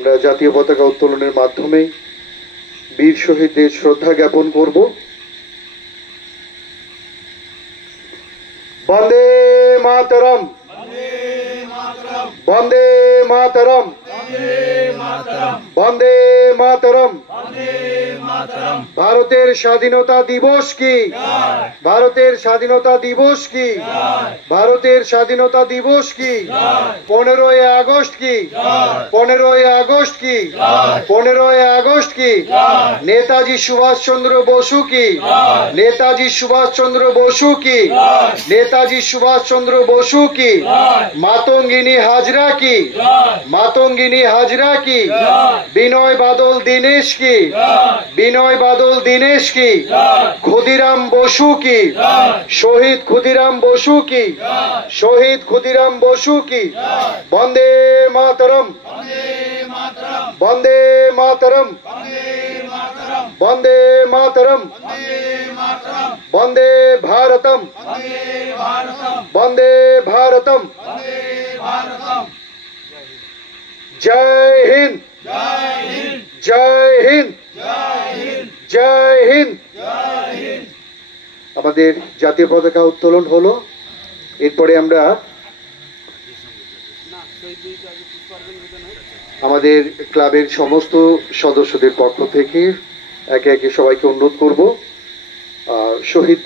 আমরা জাতীয় পতাকা উত্তোলনের মাধ্যমে বীর শহীদদের শ্রদ্ধা জ্ঞাপন করব। বন্দে মাতরম, বন্দে মাতরম, বন্দে মাতরম। ভারতের স্বাধীনতা দিবস কি? ভারতের স্বাধীনতা দিবস কি? ভারতের স্বাধীনতা দিবস কি? 15ই আগস্ট কি? 15ই আগস্ট কি? 15ই আগস্ট কি? নেতাজি সুভাষচন্দ্র বসু কি? নেতাজি সুভাষচন্দ্র বসু কি? নেতাজি সুভাষচন্দ্র বসু কি? মাতঙ্গিনী হাজরা কি? মাতঙ্গিনী হাজরা কি? বিনয় বাদল দীনেশ কি? বিনয় বাদল দীনেশ কি? ক্ষুদিরাম বসু কি? শহীদ ক্ষুদিরাম বসু কি? শহীদ ক্ষুদিরাম বসু কি? বন্দে মাতরম, বন্দে মাতরম, বন্দে মাতরম, বন্দে ভারতম, বন্দে ভারতম। জয় হিন্দ, জয় হিন্দ, জয় হিন্দ। আমাদের জাতীয় পতাকা উত্তোলন হলো। এরপরে আমরা আমাদের ক্লাবের সমস্ত সদস্যদের পক্ষ থেকে একে একে সবাইকে অনুরোধ করব শহীদ